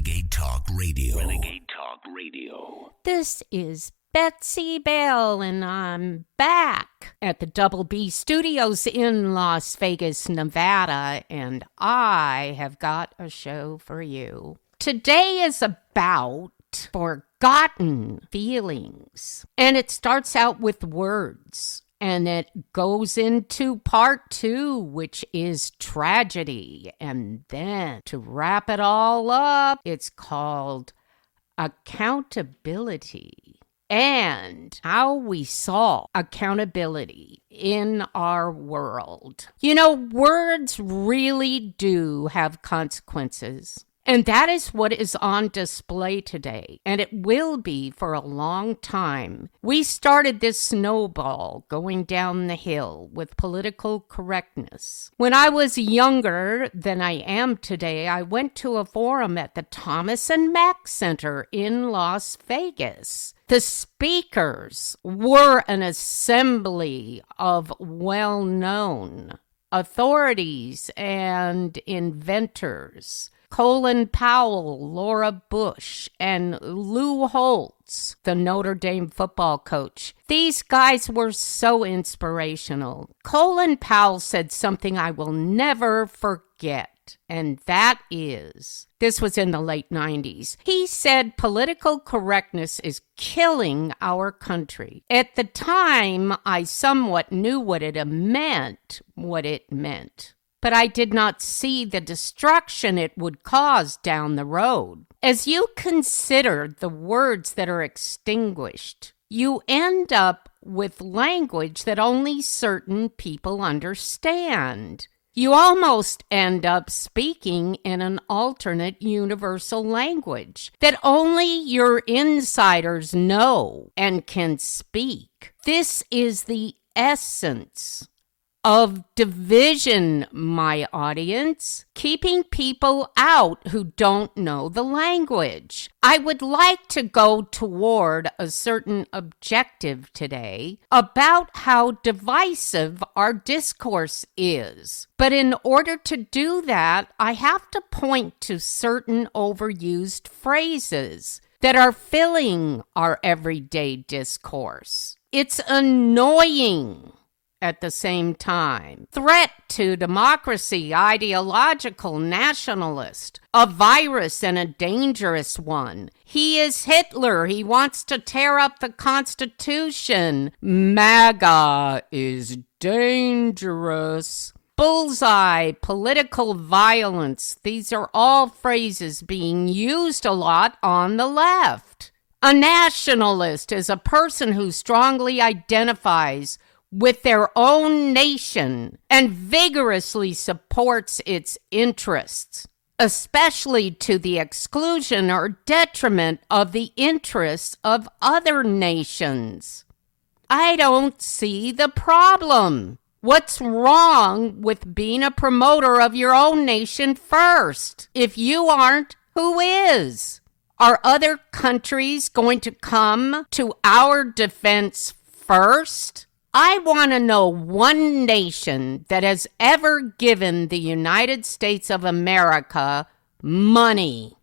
Renegade Talk Radio. Renegade Talk Radio. This is Betsey Bell, and I'm back at the Double B Studios in Las Vegas, Nevada, and I have got a show for you. Today is about forgotten feelings, and it starts out with words. And it goes into part 2, which is tragedy. And then to wrap it all up, it's called accountability and how we solve accountability in our world. You know, words really do have consequences. And that is what is on display today, and it will be for a long time. We started this snowball going down the hill with political correctness. When I was younger than I am today, I went to a forum at the Thomas and Mack Center in Las Vegas. The speakers were an assembly of well-known authorities and inventors. Colin Powell, Laura Bush, and Lou Holtz, the Notre Dame football coach. These guys were so inspirational. Colin Powell said something I will never forget, and that is, this was in the late 90s. He said political correctness is killing our country. At the time, I somewhat knew what it meant. But I did not see the destruction it would cause down the road. As you consider the words that are extinguished, you end up with language that only certain people understand. You almost end up speaking in an alternate universal language that only your insiders know and can speak. This is the essence of division, my audience, keeping people out who don't know the language. I would like to go toward a certain objective today about how divisive our discourse is. But in order to do that, I have to point to certain overused phrases that are filling our everyday discourse. It's annoying. At the same time, threat to democracy, ideological, nationalist, a virus and a dangerous one. He is Hitler. He wants to tear up the Constitution. MAGA is dangerous. Bullseye, political violence. These are all phrases being used a lot on the left. A nationalist is a person who strongly identifies with their own nation and vigorously supports its interests, especially to the exclusion or detriment of the interests of other nations. I don't see the problem. What's wrong with being a promoter of your own nation first? If you aren't, who is? Are other countries going to come to our defense first? I want to know one nation that has ever given the United States of America money.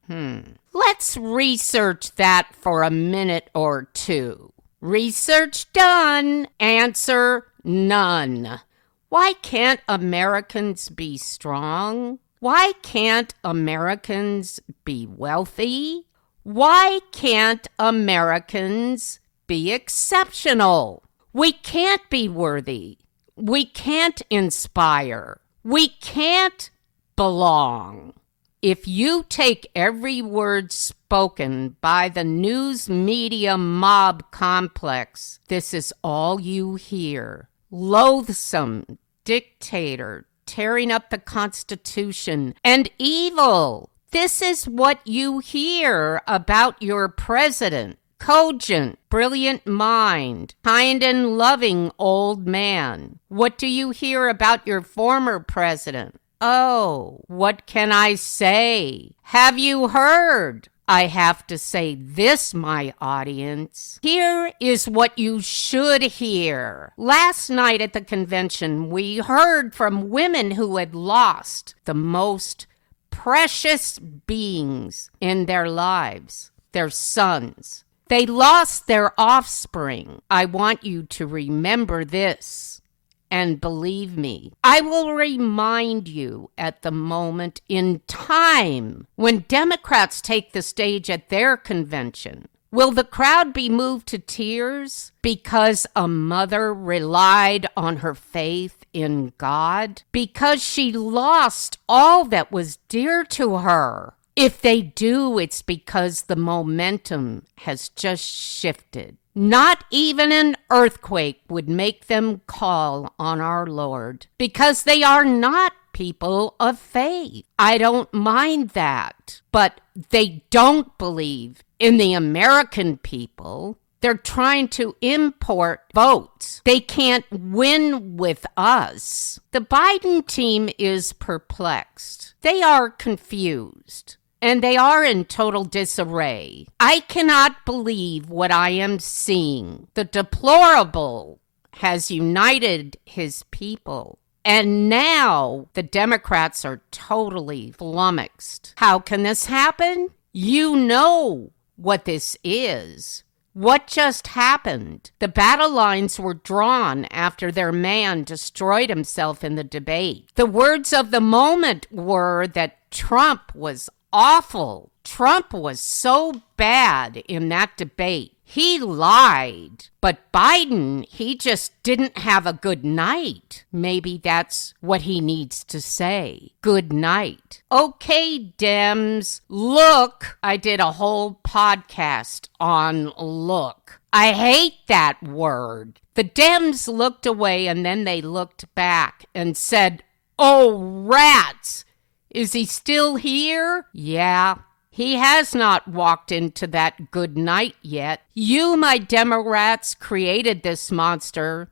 Let's research that for a minute or two. Research done. Answer none. Why can't Americans be strong? Why can't Americans be wealthy? Why can't Americans be exceptional? We can't be worthy. We can't inspire. We can't belong. If you take every word spoken by the news media mob complex, this is all you hear. Loathsome, dictator, tearing up the Constitution, and evil. This is what you hear about your president. Cogent, brilliant mind, kind and loving old man. What do you hear about your former president? Oh, what can I say? Have you heard? I have to say this, my audience. Here is what you should hear. Last night at the convention, we heard from women who had lost the most precious beings in their lives, their sons. They lost their offspring. I want you to remember this. And believe me, I will remind you at the moment in time when Democrats take the stage at their convention. Will the crowd be moved to tears because a mother relied on her faith in God? Because she lost all that was dear to her? If they do, it's because the momentum has just shifted. Not even an earthquake would make them call on our Lord, because they are not people of faith. I don't mind that, but they don't believe in the American people. They're trying to import votes. They can't win with us. The Biden team is perplexed. They are confused. And they are in total disarray. I cannot believe what I am seeing. The deplorable has united his people. And now the Democrats are totally flummoxed. How can this happen? You know what this is. What just happened? The battle lines were drawn after their man destroyed himself in the debate. The words of the moment were that Trump was awful. Trump was so bad in that debate. He lied. But Biden, he just didn't have a good night. Maybe that's what he needs to say. Good night. Okay, Dems, look. I did a whole podcast on look. I hate that word. The Dems looked away and then they looked back and said, "Oh, rats. Is he still here?" Yeah, he has not walked into that good night yet. You, my Democrats, created this monster.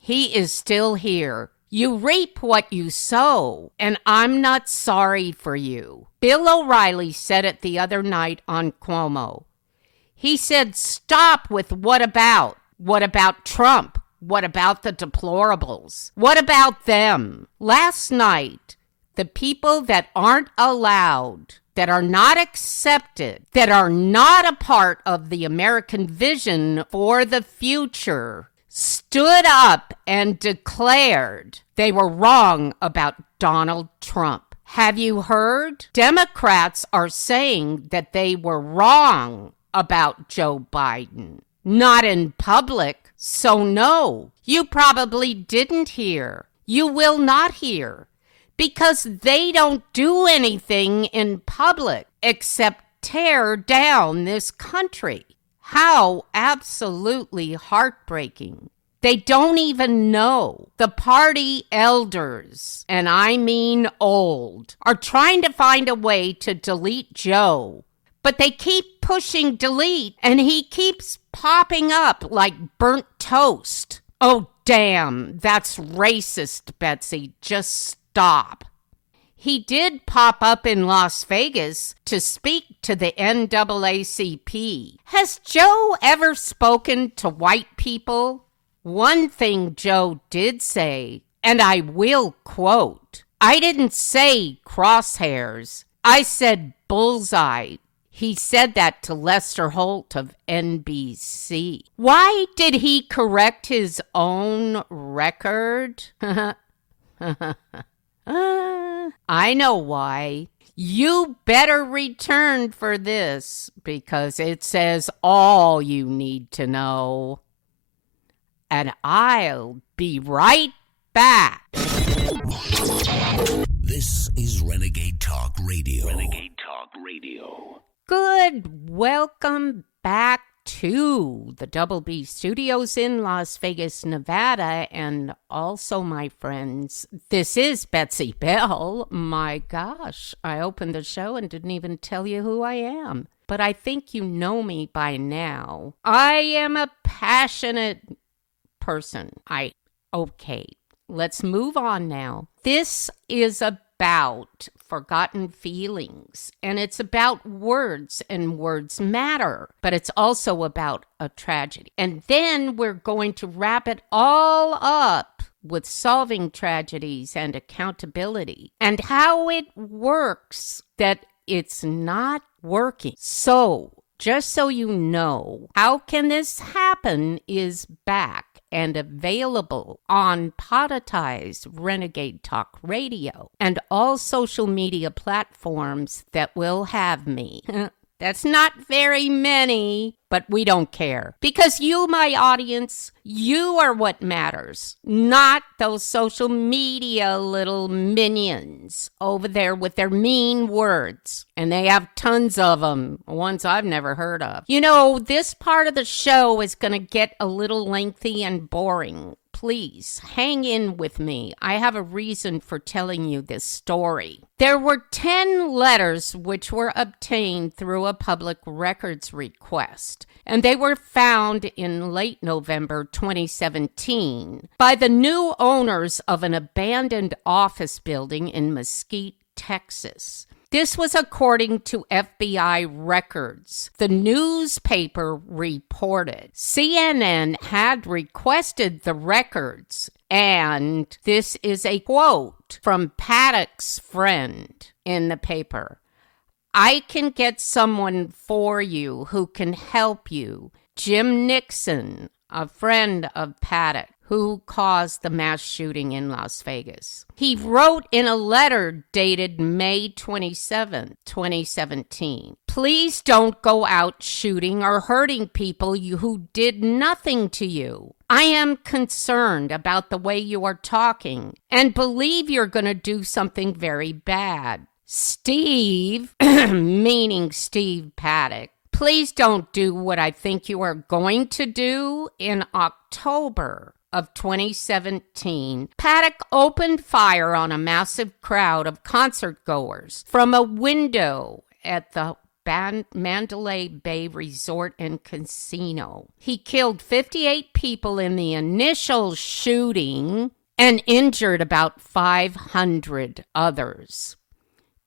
He is still here. You reap what you sow, and I'm not sorry for you. Bill O'Reilly said it the other night on Cuomo. He said, stop with what about? What about Trump? What about the deplorables? What about them? Last night, the people that aren't allowed, that are not accepted, that are not a part of the American vision for the future, stood up and declared they were wrong about Donald Trump. Have you heard? Democrats are saying that they were wrong about Joe Biden. Not in public, so no, you probably didn't hear. You will not hear. Because they don't do anything in public except tear down this country. How absolutely heartbreaking. They don't even know. The party elders, and I mean old, are trying to find a way to delete Joe. But they keep pushing delete, and he keeps popping up like burnt toast. Oh, damn, that's racist, Betsey. Just stop. He did pop up in Las Vegas to speak to the NAACP. Has Joe ever spoken to white people? One thing Joe did say, and I will quote, I didn't say crosshairs. I said bullseye. He said that to Lester Holt of NBC. Why did he correct his own record? I know why. You better return for this because it says all you need to know. And I'll be right back. This is Renegade Talk Radio. Renegade Talk Radio. Good. Welcome back to the Double B Studios in Las Vegas, Nevada. And also, my friends, this is Betsey Bell. My gosh, I opened the show and didn't even tell you who I am. But I think you know me by now. I am a passionate person. Okay, let's move on now. This is about forgotten feelings, and it's about words, and words matter, but it's also about a tragedy. And then we're going to wrap it all up with solving tragedies and accountability, and how it works that it's not working. So, just so you know, How Can This Happen is back and available on Podetize Renegade Talk Radio and all social media platforms that will have me. That's not very many, but we don't care. Because you, my audience, you are what matters, not those social media little minions over there with their mean words. And they have tons of them, ones I've never heard of. You know, this part of the show is going to get a little lengthy and boring. Please, hang in with me. I have a reason for telling you this story. There were 10 letters which were obtained through a public records request, and they were found in late November 2017 by the new owners of an abandoned office building in Mesquite, Texas. This was according to FBI records. The newspaper reported CNN had requested the records, and this is a quote from Paddock's friend in the paper. "I can get someone for you who can help you. Jim Nixon, a friend of Paddock, who caused the mass shooting in Las Vegas." He wrote in a letter dated May 27, 2017, "Please don't go out shooting or hurting people who did nothing to you. I am concerned about the way you are talking and believe you're going to do something very bad. Steve," meaning Steve Paddock, "please don't do what I think you are going to do." In October of 2017, Paddock opened fire on a massive crowd of concert-goers from a window at the Mandalay Bay Resort and Casino. He killed 58 people in the initial shooting and injured about 500 others.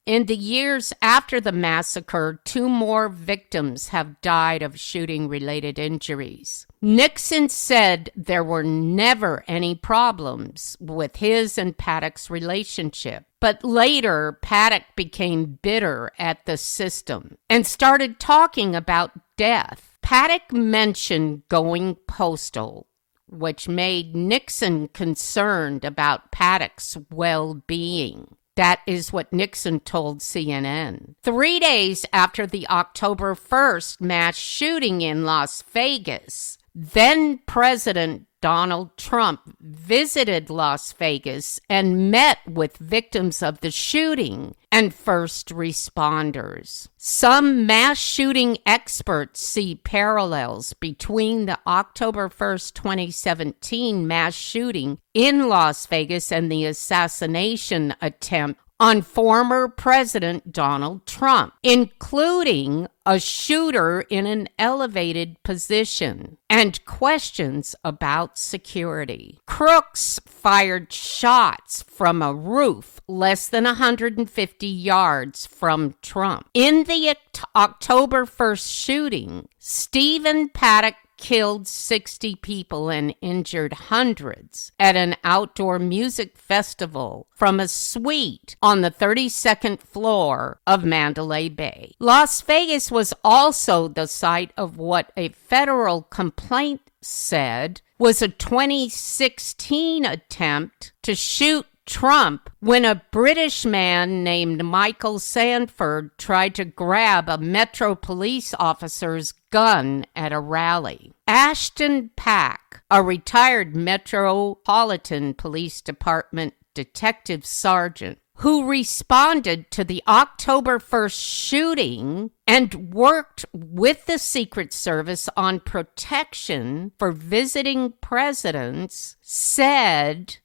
In the years after the massacre, 2 more victims have died of shooting-related injuries. Nixon said there were never any problems with his and Paddock's relationship. But later, Paddock became bitter at the system and started talking about death. Paddock mentioned going postal, which made Nixon concerned about Paddock's well-being. That is what Nixon told CNN. 3 days after the October 1st mass shooting in Las Vegas, then President Donald Trump visited Las Vegas and met with victims of the shooting and first responders. Some mass shooting experts see parallels between the October 1st, 2017 mass shooting in Las Vegas and the assassination attempt on former President Donald Trump, including a shooter in an elevated position and questions about security. Crooks fired shots from a roof less than 150 yards from Trump. In the October 1st shooting, Stephen Paddock killed 60 people and injured hundreds at an outdoor music festival from a suite on the 32nd floor of Mandalay Bay. Las Vegas was also the site of what a federal complaint said was a 2016 attempt to shoot Trump when a British man named Michael Sanford tried to grab a Metro police officer's gun at a rally. Ashton Pack, a retired Metropolitan Police Department detective sergeant who responded to the October 1st shooting and worked with the Secret Service on protection for visiting presidents, said,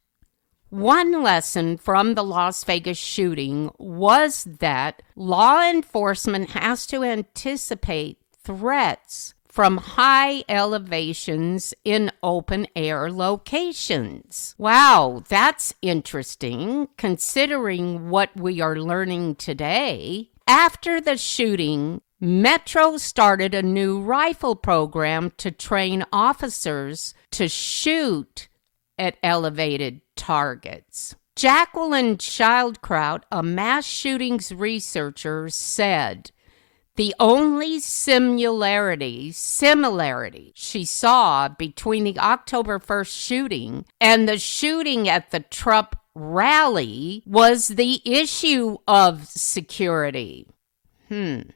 "One lesson from the Las Vegas shooting was that law enforcement has to anticipate threats from high elevations in open-air locations." Wow, that's interesting, considering what we are learning today. After the shooting, Metro started a new rifle program to train officers to shoot at elevated targets. Jacqueline Childraut, a mass shootings researcher, said the only similarity she saw between the October 1st shooting and the shooting at the Trump rally was the issue of security.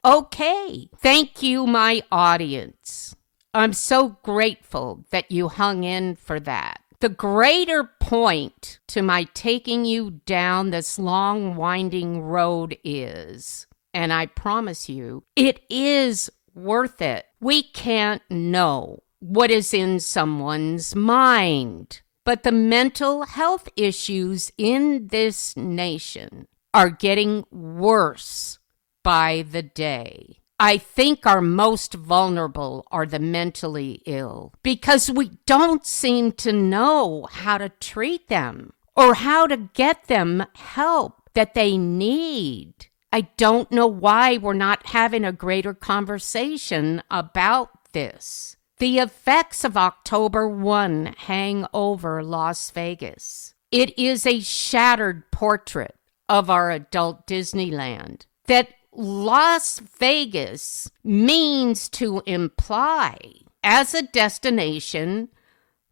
Okay. Thank you, my audience. I'm so grateful that you hung in for that. The greater point to my taking you down this long, winding road is, and I promise you, it is worth it. We can't know what is in someone's mind, but the mental health issues in this nation are getting worse by the day. I think our most vulnerable are the mentally ill because we don't seem to know how to treat them or how to get them help that they need. I don't know why we're not having a greater conversation about this. The effects of October 1 hang over Las Vegas. It is a shattered portrait of our adult Disneyland that Las Vegas means to imply. As a destination,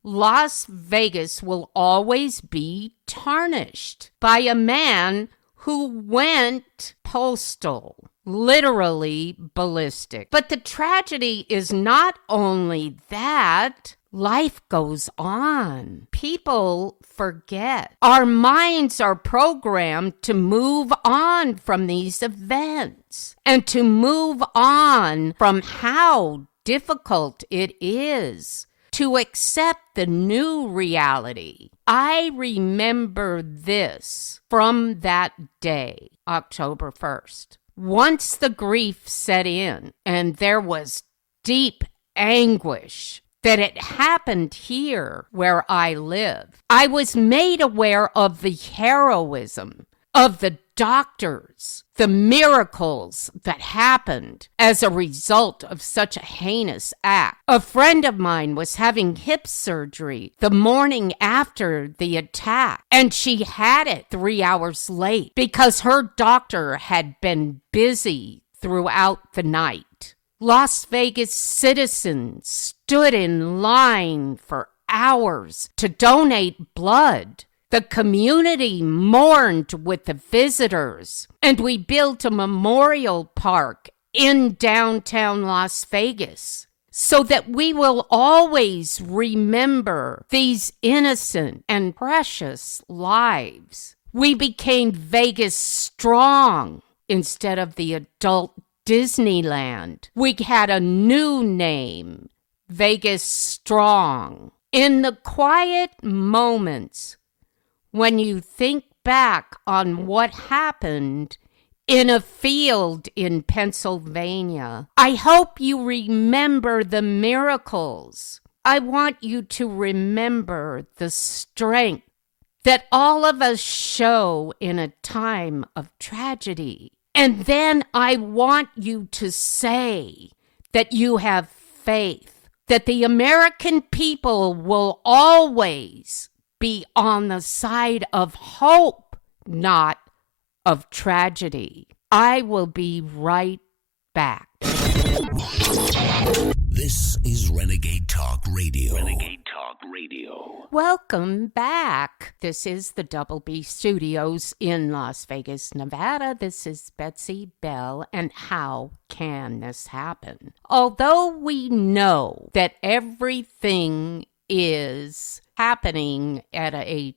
Las Vegas will always be tarnished by a man who went postal, literally ballistic. But the tragedy is not only that. Life goes on. People forget. Our minds are programmed to move on from these events and to move on from how difficult it is to accept the new reality. I remember this from that day, October 1st. Once the grief set in and there was deep anguish that it happened here where I live, I was made aware of the heroism of the doctors, the miracles that happened as a result of such a heinous act. A friend of mine was having hip surgery the morning after the attack, and she had it 3 hours late because her doctor had been busy throughout the night. Las Vegas citizens stood in line for hours to donate blood. The community mourned with the visitors, and we built a memorial park in downtown Las Vegas so that we will always remember these innocent and precious lives. We became Vegas Strong instead of the adult Disneyland. We had a new name, Vegas Strong. In the quiet moments, when you think back on what happened in a field in Pennsylvania, I hope you remember the miracles. I want you to remember the strength that all of us show in a time of tragedy. And then I want you to say that you have faith, that the American people will always be on the side of hope, not of tragedy. I will be right back. This is Renegade Talk Radio. Renegade Talk Radio. Welcome back. This is the Double B Studios in Las Vegas, Nevada. This is Betsey Bell, and how can this happen? Although we know that everything is happening at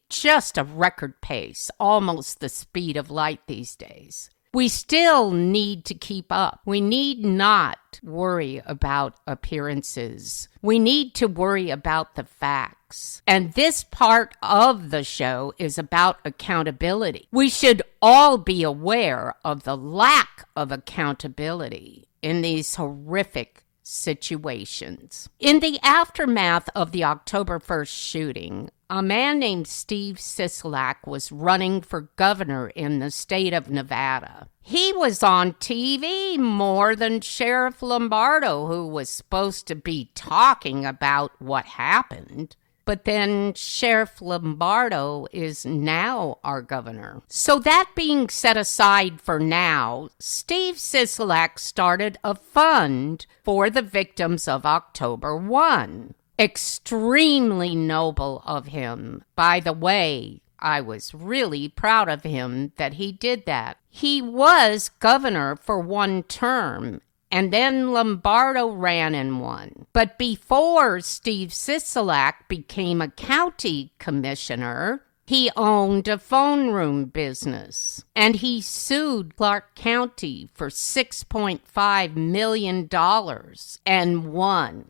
just a record pace, almost the speed of light these days, we still need to keep up. We need not worry about appearances. We need to worry about the facts. And this part of the show is about accountability. We should all be aware of the lack of accountability in these horrific situations. In the aftermath of the October 1st shooting, a man named Steve Sisolak was running for governor in the state of Nevada. He was on TV more than Sheriff Lombardo, who was supposed to be talking about what happened. But then Sheriff Lombardo is now our governor. So that being set aside for now, Steve Sisolak started a fund for the victims of October 1. Extremely noble of him. By the way, I was really proud of him that he did that. He was governor for one term, and then Lombardo ran in one. But before Steve Sisolak became a county commissioner, he owned a phone room business, and he sued Clark County for $6.5 million and won.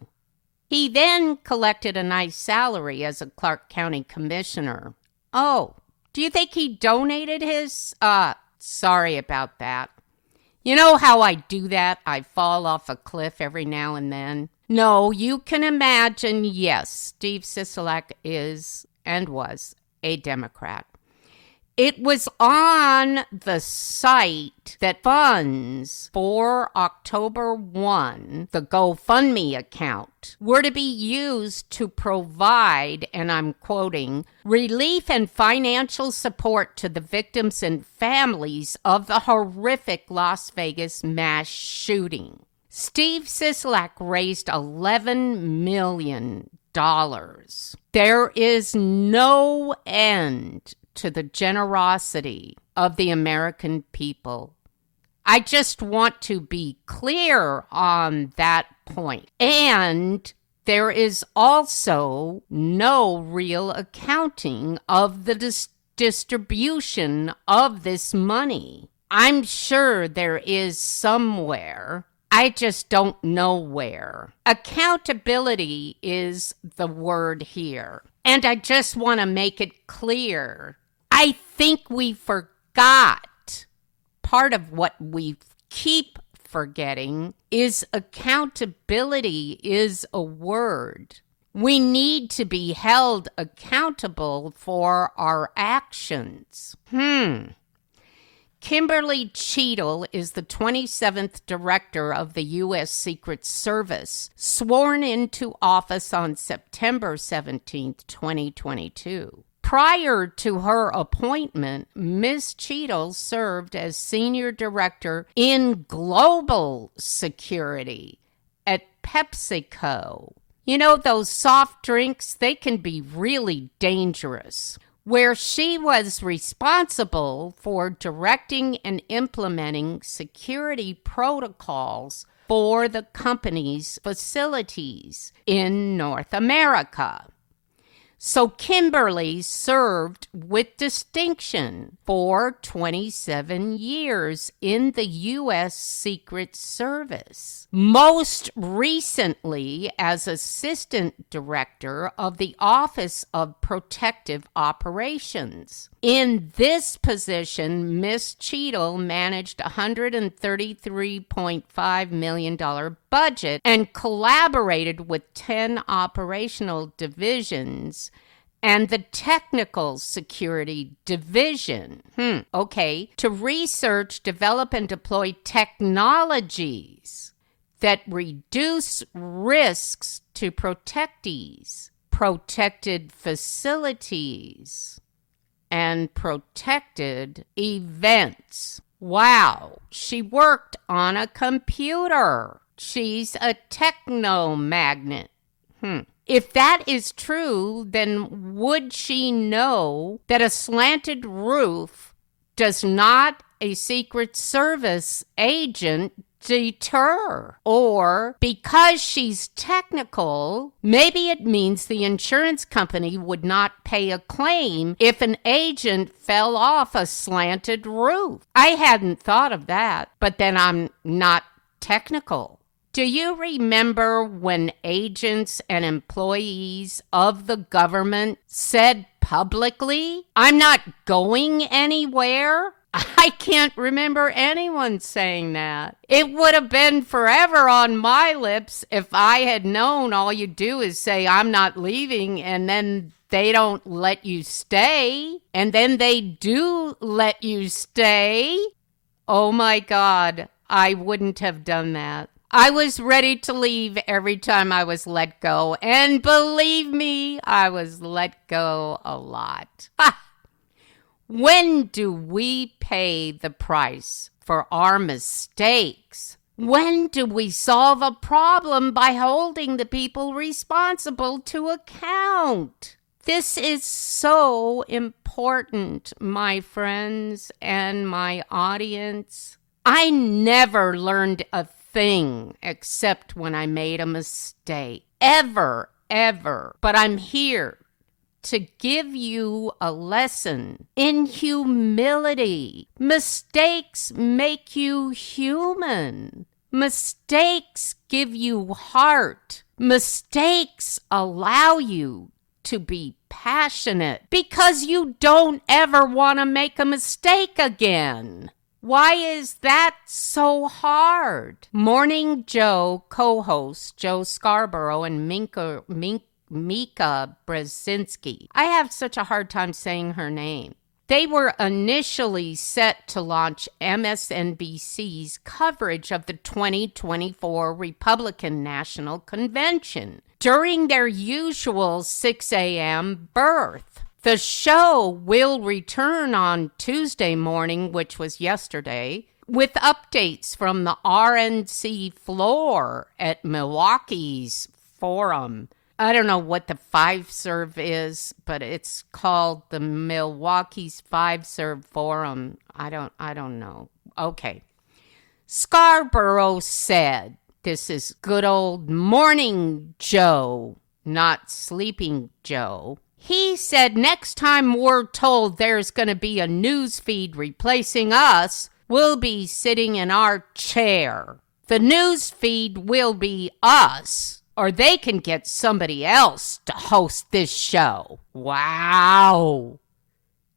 He then collected a nice salary as a Clark County commissioner. Oh, do you think he donated his? Sorry about that. You know how I do that? I fall off a cliff every now and then. No, you can imagine, yes, Steve Sisolak is and was a Democrat. It was on the site that funds for October 1, the GoFundMe account, were to be used to provide, and I'm quoting, relief and financial support to the victims and families of the horrific Las Vegas mass shooting. Steve Sisolak raised $11 million. There is no end to the generosity of the American people. I just want to be clear on that point. And there is also no real accounting of the distribution of this money. I'm sure there is somewhere. I just don't know where. Accountability is the word here. And I just want to make it clear. I think we forgot. Part of what we keep forgetting is accountability is a word. We need to be held accountable for our actions. Kimberly Cheadle is the 27th director of the U.S. Secret Service, sworn into office on September 17, 2022. Prior to her appointment, Ms. Cheadle served as senior director in global security at PepsiCo. You know, those soft drinks, they can be really dangerous. Where she was responsible for directing and implementing security protocols for the company's facilities in North America. So Kimberly served with distinction for 27 years in the U.S. Secret Service, most recently as Assistant Director of the Office of Protective Operations. In this position, Ms. Cheadle managed a $133.5 million budget and collaborated with 10 operational divisions and the Technical Security Division, to research, develop, and deploy technologies that reduce risks to protectees, protected facilities, and protected events. Wow, she worked on a computer. She's a technomagnet. If that is true, then would she know that a slanted roof does not a Secret Service agent deter? Or because she's technical, maybe it means the insurance company would not pay a claim if an agent fell off a slanted roof. I hadn't thought of that, but then I'm not technical. Do you remember when agents and employees of the government said publicly, "I'm not going anywhere"? I can't remember anyone saying that. It would have been forever on my lips if I had known all you do is say, "I'm not leaving," and then they don't let you stay, and then they do let you stay. Oh my God, I wouldn't have done that. I was ready to leave every time I was let go. And believe me, I was let go a lot. Ha! When do we pay the price for our mistakes? When do we solve a problem by holding the people responsible to account? This is so important, my friends and my audience. I never learned a thing except when I made a mistake. Ever. But I'm here to give you a lesson in humility. Mistakes make you human. Mistakes give you heart. Mistakes allow you to be passionate because you don't ever want to make a mistake again. Why is that so hard? Morning Joe co-hosts Joe Scarborough and Mika Brzezinski. I have such a hard time saying her name. They were initially set to launch MSNBC's coverage of the 2024 Republican National Convention during their usual 6 a.m. berth. The show will return on Tuesday morning, which was yesterday, with updates from the RNC floor at Milwaukee's Forum. I don't know what the 5-serve is, but it's called the Milwaukee's 5-serve Forum. I don't know. Okay. Scarborough said, this is good old Morning Joe, not Sleeping Joe. He said next time we're told there's going to be a news feed replacing us, we'll be sitting in our chair. The news feed will be us, or they can get somebody else to host this show. Wow.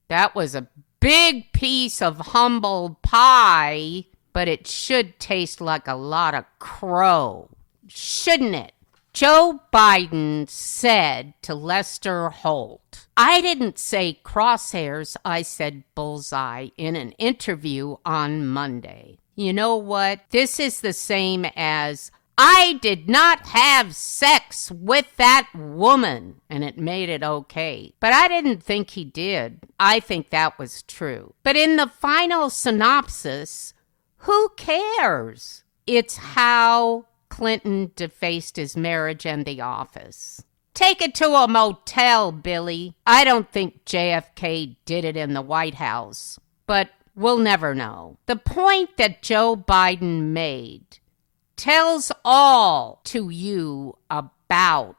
That was a big piece of humble pie, but it should taste like a lot of crow, shouldn't it? Joe Biden said to Lester Holt, I didn't say crosshairs, I said bullseye in an interview on Monday. You know what? This is the same as, I did not have sex with that woman, and it made it okay. But I didn't think he did. I think that was true. But in the final synopsis, who cares? It's how Clinton defaced his marriage and the office. Take it to a motel, Billy. I don't think JFK did it in the White House, but we'll never know. The point that Joe Biden made tells all to you about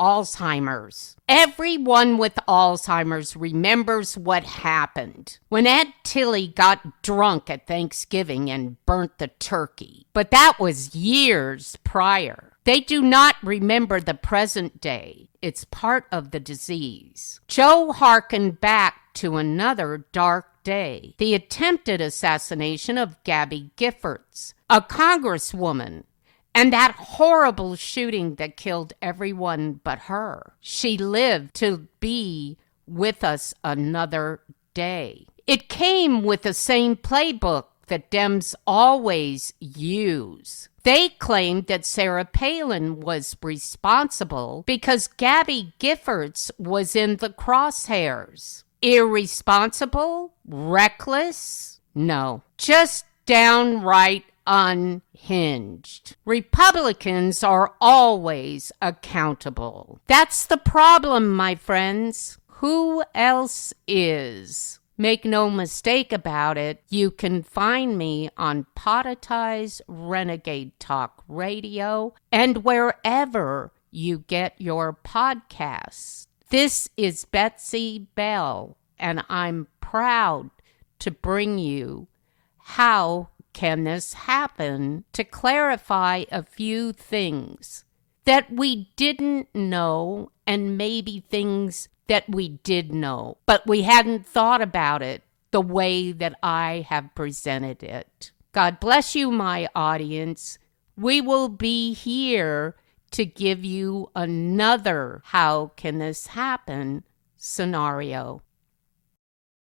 Alzheimer's. Everyone with Alzheimer's remembers what happened when Aunt Tilly got drunk at Thanksgiving and burnt the turkey. But that was years prior. They do not remember the present day. It's part of the disease. Joe hearkened back to another dark day, the attempted assassination of Gabby Giffords, a congresswoman, and that horrible shooting that killed everyone but her. She lived to be with us another day. It came with the same playbook that Dems always use. They claimed that Sarah Palin was responsible because Gabby Giffords was in the crosshairs. Irresponsible? Reckless? No, just downright unhinged. Republicans are always accountable. That's the problem, my friends. Who else is? Make no mistake about it, you can find me on Podetize Renegade Talk Radio and wherever you get your podcasts. This is Betsey Bell, and I'm proud to bring you How Can This Happen? To clarify a few things that we didn't know and maybe things that we did know, but we hadn't thought about it the way that I have presented it. God bless you, my audience. We will be here to give you another How Can This Happen scenario.